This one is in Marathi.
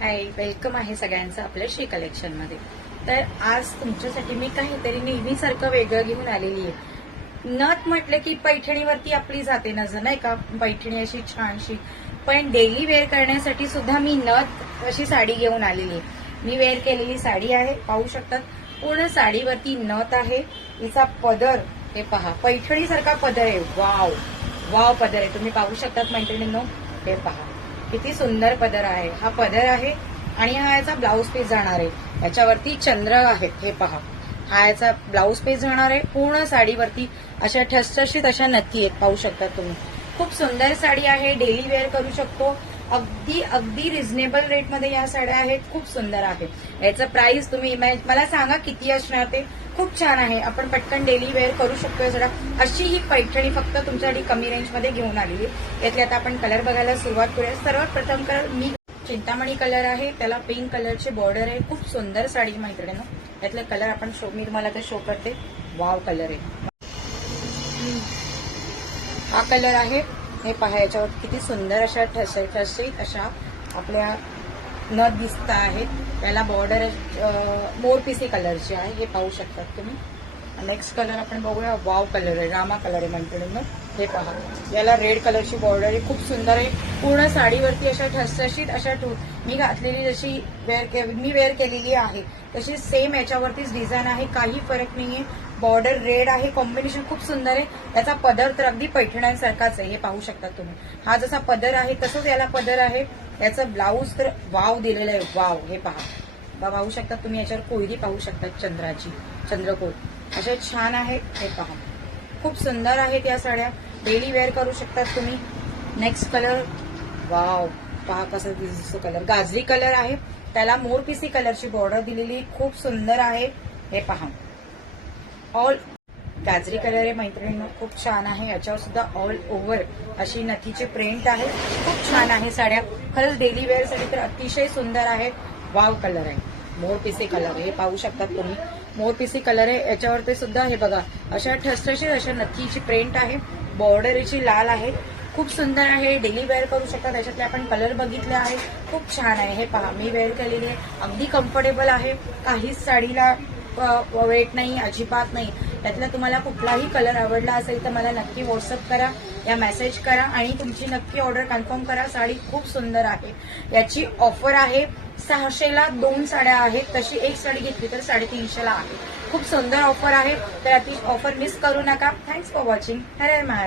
हाय वेलकम आहे सगळ्यांचं आपल्या श्री कलेक्शनमध्ये तर आज तुमच्यासाठी मी काहीतरी नेहमीसारखं वेगळं घेऊन आलेली आहे. नथ म्हटलं की पैठणीवरती आपली जाते नजर नाही का? पैठणी अशी छानशी. पण डेली वेअर करण्यासाठी सुद्धा मी नथ अशी साडी घेऊन आलेली आहे. मी वेअर केलेली साडी आहे पाहू शकतात? पूर्ण साडीवरती नथ आहे. हिचा पदर हे पहा पैठणीसारखा पदर आहे. वाव वाव पदर आहे. तुम्ही पाहू शकतात मैत्रिणींनो. हे पहा. किती सुंदर पदर आहे. हा पदर आहे आणि हा याचा ब्लाऊज पीस जाणार आहे. याच्यावरती चंद्र आहेत हे पहा. हा याचा ब्लाऊज पीस जाणार आहे. पूर्ण साडीवरती अशा ठसठशीत अशा नक्की आहेत पाहू शकता तुम्ही. खूप सुंदर साडी आहे डेली वेअर करू शकतो. अगदी अगदी रिझनेबल रेटमध्ये या साड्या आहेत. खूप सुंदर आहेत याचं प्राइस तुम्ही इमॅज मला सांगा किती असणार ते? खूप छान आहे. आपण पटकन डेली वेअर करू शकतो जरा अशी ही पैठणी फक्त तुमच्यासाठी कमी रेंजमध्ये घेऊन आलेली. आहे. यातले आता आपण कलर बघायला सुरुवात करूया. सर्वात प्रथम कलर मी चिंतामणी कलर आहे. त्याला पिंक कलरची बॉर्डर आहे. खूप सुंदर साडी मैत्रिणीनं. यातले कलर आपण शो मी तुम्हाला ते शो करते. वाव कलर आहे. हा कलर आहे. हे पहा याच्यावर किती सुंदर अशा ठसे ठसे अशा आपल्या नथ दिसत आहेत त्याला बॉर्डर मोरपिसी कलरची आहे. हे पाहू शकतात तुम्ही. नेक्स्ट कलर आपण बघूया. वाव कलर आहे. रामा कलर आहे म्हणतो हे पहा. याला रेड कलरची बॉर्डर आहे. खूप सुंदर आहे. पूर्ण साडीवरती अशा ठसठशीत अशा मी घातलेली जशी वेअर मी वेअर केलेली आहे. तशी सेम याच्यावरतीच डिझाईन आहे. काही फरक नाहीये. बॉर्डर रेड आहे. कॉम्बिनेशन खूप सुंदर आहे. त्याचा पदर तर अगदी पैठण्यांसारखाच आहे. हे पाहू शकता तुम्ही. हा जसा पदर आहे तसंच याला पदर आहे. याचं ब्लाऊज तर वाव दिलेलं आहे. वाव हे पहा. पाहू शकतात तुम्ही याच्यावर कोयरी पाहू शकतात चंद्राची चंद्रकोर. अशा छान आहे हे पहा. खूप सुंदर आहेत या साड्या. डेली वेअर करू शकतात तुम्ही. Next colour wow. पहा कसं दिसतो कलर गाजरी कलर आहे. त्याला मोरपिसी कलरची बॉर्डर दिलेली खूप सुंदर आहे. हे पहा. ऑल गाजरी कलर आहे मैत्रिणी खूप छान आहे. याच्यावर सुद्धा ऑल ओव्हर अशी नथीची प्रिंट आहे. खूप छान आहे साड्या. खरंच डेली वेअरसाठी तर अतिशय सुंदर आहे. वाव कलर आहे. मोर पिसे कलर हे पाहू शकतात तुम्ही. मोर पिसी कलर आहे. याच्यावरती सुद्धा हे बघा. अशा ठसठशीत अशा नथीची प्रिंट आहे. बॉर्डरची लाल आहे. खूप सुंदर आहे. डेली वेअर करू शकता. त्याच्यातले आपण कलर बघितले आहे. खूप छान आहे. हे पहा. मी वेअर केलेली आहे. अगदी कम्फर्टेबल आहे. काहीच साडीला वेट नाही अजिबात नाही. त्यातला तुम्हाला कुठलाही कलर आवडला असेल तर मला नक्की व्हॉट्सअप करा या मेसेज करा आणि तुमची नक्की ऑर्डर कन्फर्म करा. साडी खूप सुंदर आहे. याची ऑफर आहे सहाशेला दोन साड्या आहेत. तशी एक साडी घेतली तर साडेतीनशेला आहे. खूप सुंदर ऑफर आहे. तर याची ऑफर मिस करू नका. थँक्स फॉर वॉचिंग हरे महाराज.